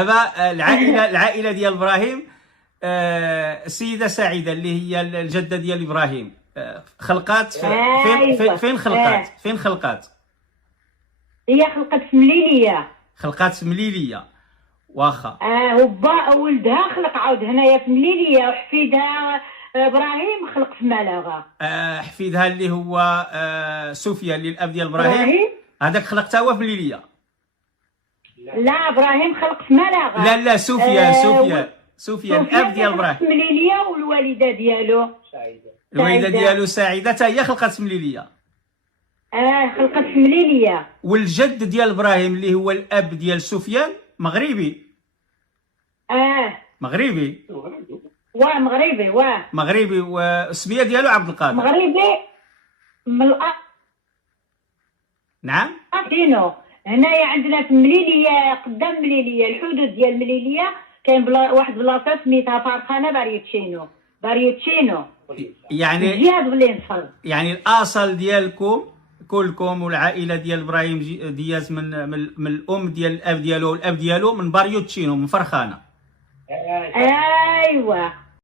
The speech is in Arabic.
دابا العائله ديال ابراهيم، السيده سعيده اللي هي الجده ديال ابراهيم، خلقات فين خلقات؟ فين خلقات؟ هي خلقت في مليليه. خلقات في مليليه، واخا. وبا ولدها خلق عاود هنايا في مليليه، وحفيدها ابراهيم خلق في ملاغه. حفيدها اللي هو سفيان اللي الاب ديال ابراهيم، هذاك خلقتها هو في مليليه. لا، ابراهيم خلق في ملاغه. لا سفيان الاب ديال ابراهيم في مليليه، والوالده ديالو الوالده ديالو سعيده حتى هي خلقت في مليليه. خلقت في مليليه. والجد ديال ابراهيم اللي هو الاب ديال سفيان مغربي. مغربي. مغربي. مغربي، والسميه ديالو عبد القادر. مغربي من الأرض. نعم. دينو هنايا عندنا في مليليه، قدام مليليه، الحدود ديال مليليه كاين واحد بلاصه سميتها فارخانه باريتشينو. يعني جهاد بلينصر. يعني الاصل ديالكم كلكم والعائله ديال ابراهيم ديات من الام ديال الاب ديالو والاب ديالو من باريوتشينو، من فرخانه. ايوا.